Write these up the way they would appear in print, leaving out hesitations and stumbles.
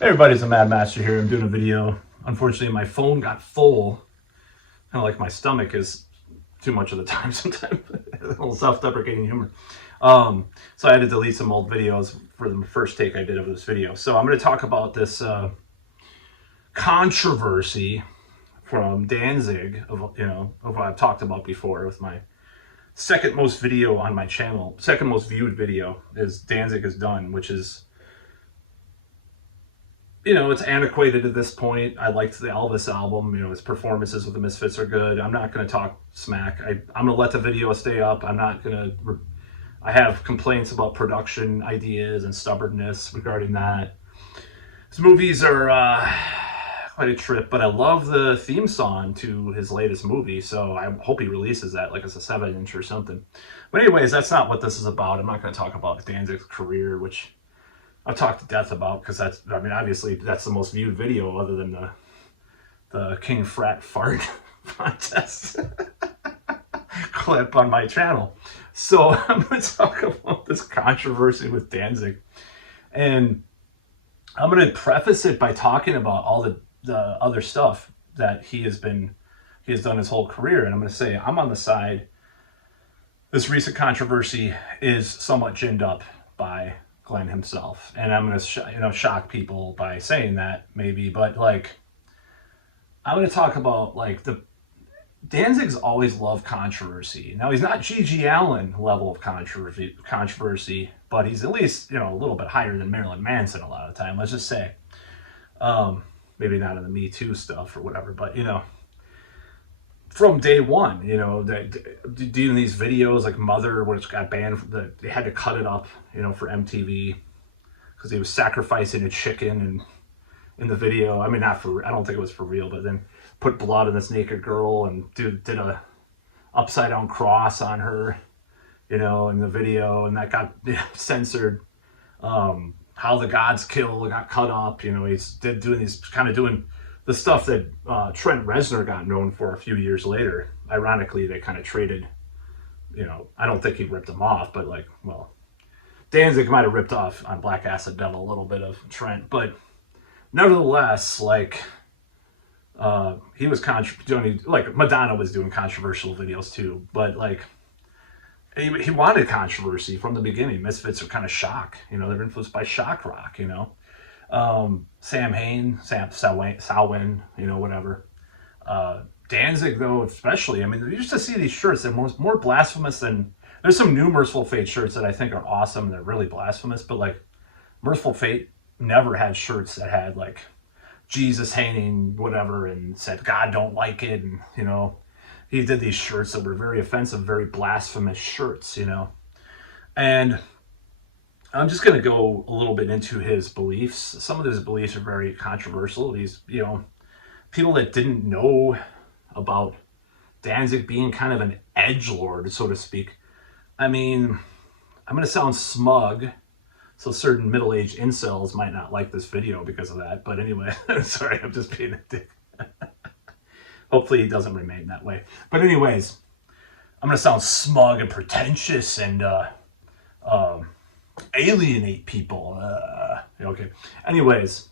Hey everybody, it's a Mad Master here. I'm doing a video. Unfortunately, my phone got full. Kind of like my stomach is too much of the time sometimes. A little self-deprecating humor. So I had to delete some old videos for the first take I did of this video. So I'm going to talk about this controversy from Danzig, of what I've talked about before with my second most video on my channel. Second most viewed video is Danzig is Done, which is, it's antiquated at this point. I liked the Elvis album. His performances with the Misfits are good. I'm not going to talk smack. I'm going to let the video stay up. I'm not going to... I have complaints about production ideas and stubbornness regarding that. His movies are quite a trip, but I love the theme song to his latest movie, so I hope he releases that like it's a 7-inch or something. But anyways, that's not what this is about. I'm not going to talk about Danzig's career, which I've talked to death about, because obviously that's the most viewed video other than the King Frat Fart contest clip on my channel. So I'm going to talk about this controversy with Danzig, and I'm going to preface it by talking about all the other stuff that he has done his whole career, and I'm going to say I'm on the side. This recent controversy is somewhat ginned up by Glenn himself, and I'm going to shock people by saying that maybe, but like I'm going to talk about like Danzig's always loved controversy. Now he's not G.G. Allen level of controversy, but he's at least a little bit higher than Marilyn Manson a lot of the time. Let's just say, maybe not in the Me Too stuff or whatever, but from day one, doing these videos like Mother, which got banned, they had to cut it up, for MTV because he was sacrificing a chicken and in the video. I mean, I don't think it was for real, but then put blood on this naked girl and did a upside down cross on her, in the video, and that got censored. How the Gods Kill got cut up. He's doing the stuff that Trent Reznor got known for a few years later. Ironically, they kind of traded. I don't think he ripped him off, but Danzig might have ripped off on Black Acid Devil a little bit of Trent, but nevertheless, he was doing, like Madonna was doing controversial videos too, but he wanted controversy from the beginning. Misfits are kind of shock, they're influenced by shock rock, Sam Hain, Salwin, whatever. Danzig, though, especially, I mean, you used to see these shirts that are more blasphemous than... There's some new Merciful Fate shirts that I think are awesome, and they're really blasphemous, but Merciful Fate never had shirts that had Jesus hanging whatever and said God don't like it, and he did these shirts that were very offensive, very blasphemous shirts, and I'm just going to go a little bit into his beliefs. Some of his beliefs are very controversial. These, people that didn't know about Danzig being kind of an edgelord, so to speak. I mean, I'm going to sound smug, so certain middle-aged incels might not like this video because of that. But anyway, sorry, I'm just being a dick. Hopefully he doesn't remain that way. But anyways, I'm going to sound smug and pretentious and alienate people. Okay. Anyways,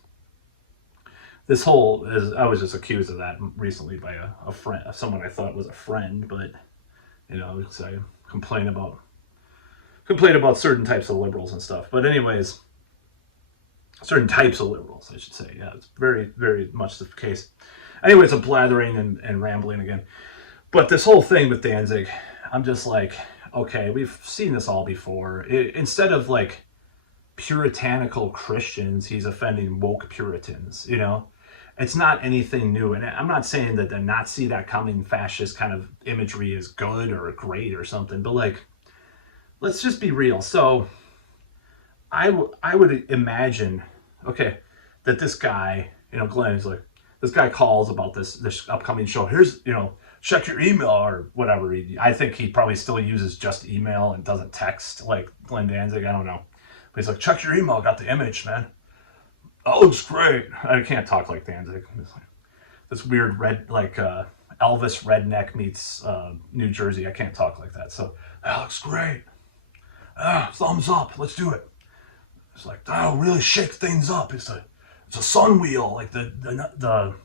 I was just accused of that recently by a friend, someone I thought was a friend, but I complain about certain types of liberals and stuff. But anyways, certain types of liberals, I should say. Yeah, it's very, very much the case. Anyways, I'm blathering and rambling again. But this whole thing with Danzig, I'm just like, okay, we've seen this all before. Instead of puritanical Christians, he's offending woke Puritans, It's not anything new. And I'm not saying that the Nazi, that coming fascist kind of imagery is good or great or something, but let's just be real. So I would imagine, okay, that this guy, Glenn is this guy calls about this upcoming show. Here's, check your email or whatever. I think he probably still uses just email and doesn't text like Glenn Danzig. I don't know. But he's like, check your email. Got the image, man. That looks great. I can't talk like Danzig. This weird Elvis redneck meets New Jersey. I can't talk like that. So that looks great. Thumbs up. Let's do it. It's like, that'll really shake things up. It's it's a sun wheel, like the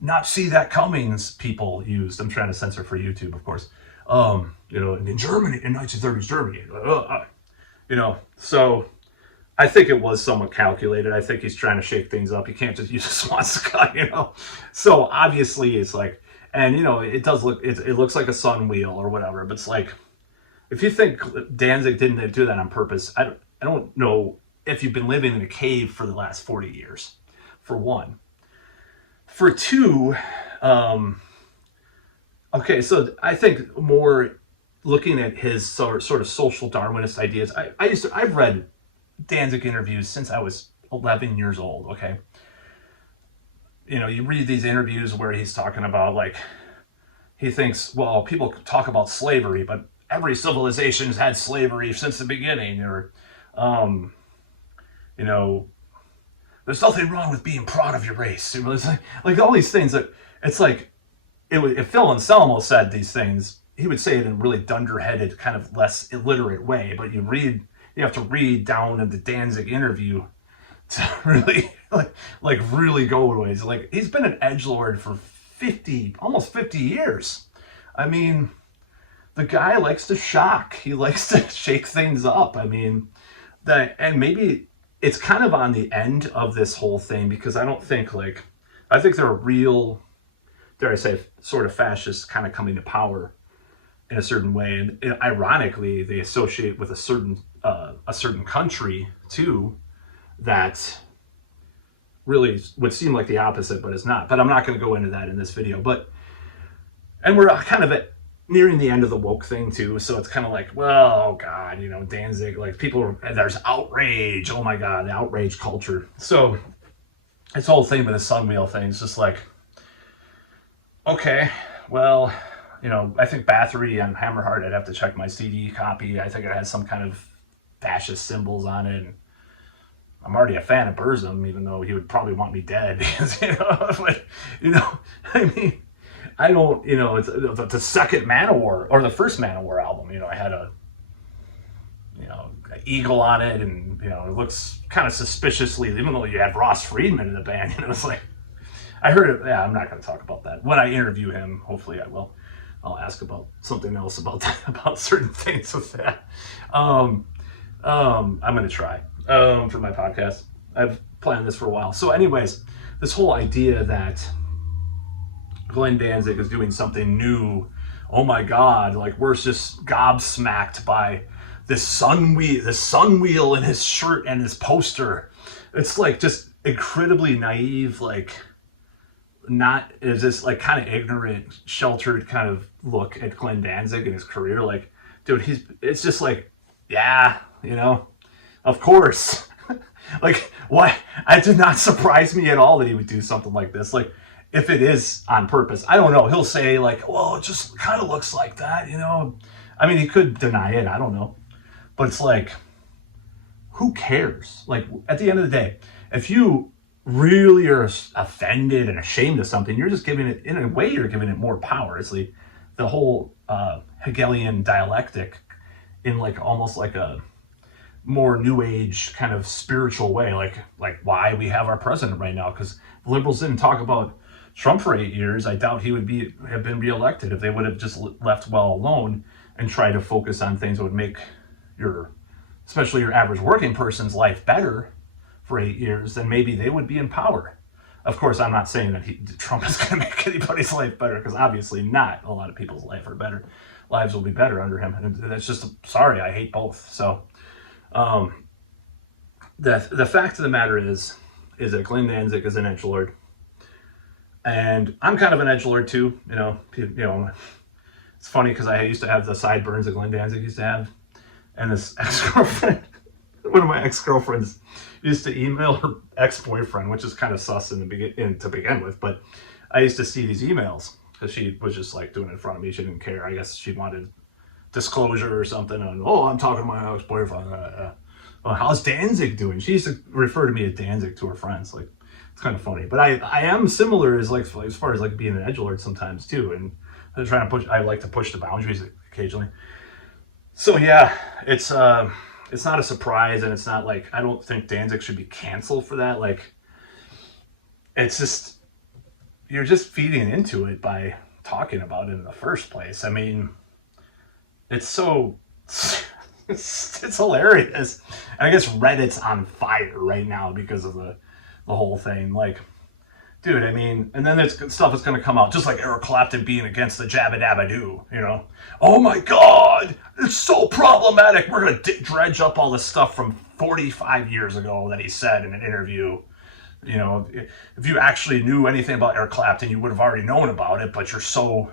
not see that comings people used. I'm trying to censor for YouTube, of course. In Germany, in 1930s Germany, so I think it was somewhat calculated. I think he's trying to shake things up. You can't just use a swastika, So obviously it's like, and it does look, it looks like a sun wheel or whatever, but it's like, if you think Danzig didn't do that on purpose, I don't know if you've been living in a cave for the last 40 years, for one. For two, okay, so I think more looking at his sort of social Darwinist ideas. I've read Danzig interviews since I was 11 years old. Okay, you read these interviews where he's talking about, like, he thinks, well, people talk about slavery, but every civilization has had slavery since the beginning, or there's nothing wrong with being proud of your race. It's like all these things that it's like, if Phil Anselmo said these things, he would say it in a really dunderheaded, kind of less illiterate way. But you have to read down in the Danzig interview to really really go ways. Like, he's been an edgelord for almost 50 years. I mean, the guy likes to shock. He likes to shake things up. I mean, and maybe it's kind of on the end of this whole thing, because I think they're a real, dare I say, sort of fascists kind of coming to power in a certain way, and ironically, they associate with a certain country too, that really would seem like the opposite, but it's not. But I'm not going to go into that in this video. And we're kind of nearing the end of the woke thing too, so it's kind of like, well, oh God, Danzig, like, there's outrage. Oh my God, the outrage culture. So this whole thing with the sun wheel thing is just like, okay, well, I think Bathory and Hammerheart, I'd have to check my CD copy. I think it has some kind of fascist symbols on it. And I'm already a fan of Burzum, even though he would probably want me dead. Because, I mean, I don't, it's the second Manowar, or the first Manowar album, I had an eagle on it, and, it looks kind of suspiciously, even though you had Ross Friedman in the band, it's like, I heard it. Yeah, I'm not going to talk about that. When I interview him, hopefully I will. I'll ask about something else about that, about certain things with that. I'm going to try for my podcast. I've planned this for a while. So anyways, this whole idea that Glenn Danzig is doing something new, oh my God, like, we're just gobsmacked by this sun wheel in his shirt and his poster. It's like just incredibly naive, like, not is this like kind of ignorant, sheltered kind of look at Glenn Danzig and his career. Like, dude, it's just like, yeah, of course. Like, what? It did not surprise me at all that he would do something like this. Like, if it is on purpose, I don't know. He'll say, like, well, it just kind of looks like that, I mean, he could deny it. I don't know. But it's like, who cares? Like, at the end of the day, if you really are offended and ashamed of something, you're just giving it, in a way, you're giving it more power. It's like the whole Hegelian dialectic in, like, almost like a more new age kind of spiritual way, like why we have our president right now. Because the liberals didn't talk about Trump for 8 years, I doubt he would have been reelected if they would have just left well alone and try to focus on things that would make especially your average working person's life better for 8 years. Then maybe they would be in power. Of course, I'm not saying that Trump is going to make anybody's life better, because obviously not. A lot of people's lives will be better under him. And that's just, sorry, I hate both. So the fact of the matter is that Glenn Danzig is an edgelord. And I'm kind of an edgelord too. It's funny because I used to have the sideburns that Glenn Danzig used to have. And this ex-girlfriend, one of my ex-girlfriends, used to email her ex-boyfriend, which is kind of sus to begin with. But I used to see these emails because she was just like doing it in front of me. She didn't care. I guess she wanted disclosure or something. And, I'm talking to my ex-boyfriend. How's Danzig doing? She used to refer to me as Danzig to her friends. Like, it's kind of funny. But I am similar as far as like being an edgelord sometimes too. And I like to push the boundaries occasionally. So yeah, it's not a surprise, and it's not like, I don't think Danzig should be canceled for that. Like, it's just, you're just feeding into it by talking about it in the first place. I mean, it's so, it's hilarious. And I guess Reddit's on fire right now because of the whole thing. Like, dude, I mean, and then there's stuff that's going to come out, just like Eric Clapton being against the Jabba Dabba Doo, you know? Oh my God, it's so problematic. We're going to dredge up all this stuff from 45 years ago that he said in an interview. You know, if you actually knew anything about Eric Clapton, you would have already known about it, but you're so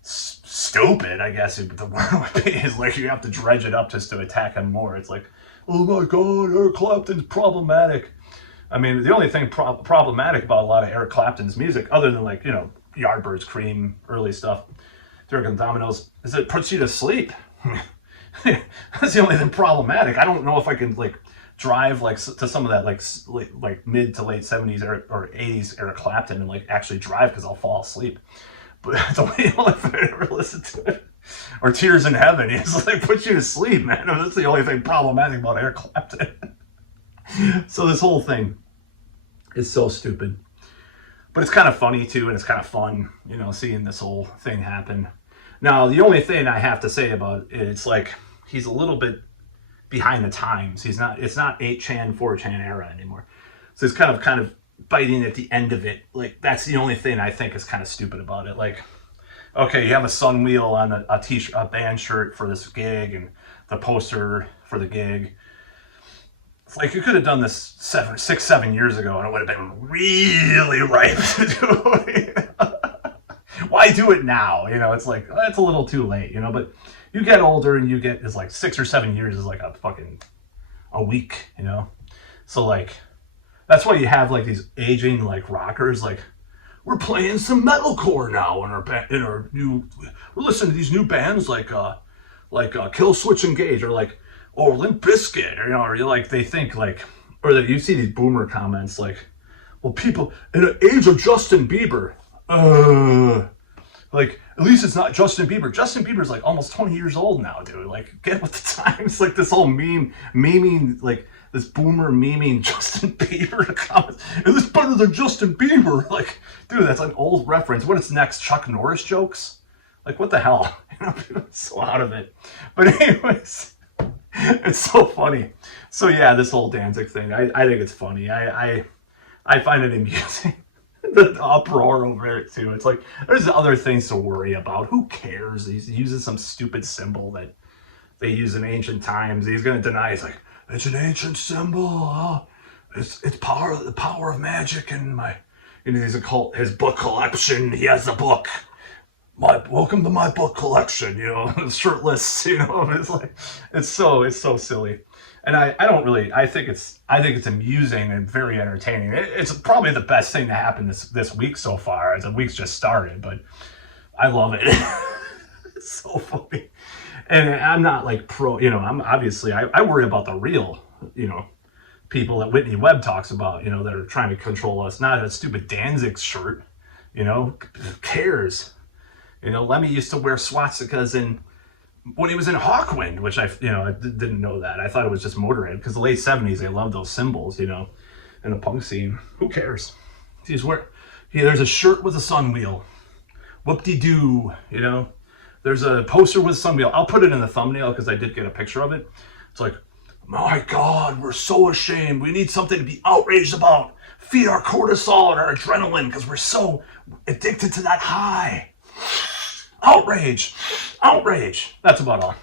stupid, I guess the word would be, is like you have to dredge it up just to attack him more. It's like, oh my God, Eric Clapton's problematic. I mean, the only thing problematic about a lot of Eric Clapton's music, other than like, you know, Yardbirds, Cream, early stuff, Derek and Dominoes, is it puts you to sleep. That's the only thing problematic. I don't know if I can like drive like to some of that like mid to late 70s or 80s Eric Clapton and like actually drive because I'll fall asleep. But the only thing I ever listened to it. Or Tears in Heaven, it's like puts you to sleep, man. That's the only thing problematic about Eric Clapton. So this whole thing is so stupid. But it's kind of funny too, and it's kind of fun, you know, seeing this whole thing happen. Now, the only thing I have to say about it, it's like he's a little bit behind the times. It's not 8chan, 4chan era anymore. So it's kind of biting at the end of it. Like, that's the only thing I think is kind of stupid about it. Like, okay, you have a sun wheel on a t-shirt, a band shirt for this gig, and the poster for the gig. It's like you could have done this 7 years ago, and it would have been really ripe to do it. Why do it now? You know, it's like, it's a little too late, you know, but you get older and you get, it's like 6 or 7 years is like a week, you know? So like, that's why you have like these aging like rockers, like, we're playing some metalcore now in our new, we're listening to these new bands like Kill Switch Engage, or like, or Limp Bizkit, or, you know, or you like, they think like, or that you see these boomer comments like, well, people in the age of Justin Bieber, like, at least it's not Justin Bieber. Justin Bieber's like almost 20 years old now, dude. Like, get with the times. Like this whole memeing, like this boomer memeing Justin Bieber comments. Is this better than Justin Bieber? Like, dude, that's an old reference. What is next? Chuck Norris jokes? Like, what the hell? You know, it's so out of it. But anyways, it's so funny. So yeah, this whole Danzig thing, I think it's funny. I find it amusing. The uproar over it too. It's like, there's other things to worry about. Who cares? He uses some stupid symbol that they use in ancient times. He's going to deny. He's like, it's an ancient symbol. It's the power of magic. And his book collection. He has a book. Welcome to my book collection. You know, shirtless. You know, it's like, it's so silly. And I think it's amusing and very entertaining. It's probably the best thing to happen this week so far, as the week's just started, but I love it. It's so funny. And I'm not like you know, I'm obviously, I worry about the real, you know, people that Whitney Webb talks about, you know, that are trying to control us, not a stupid Danzig shirt, you know, who cares? You know, Lemmy used to wear swastikas when he was in Hawkwind, which I didn't know that. I thought it was just Motorhead, because the late 70s, they loved those symbols, you know, in the punk scene. Who cares? There's a shirt with a sun wheel. Whoop-de-doo, you know. There's a poster with a sun wheel. I'll put it in the thumbnail because I did get a picture of it. It's like, my God, we're so ashamed. We need something to be outraged about. Feed our cortisol and our adrenaline because we're so addicted to that high. Outrage. That's about all.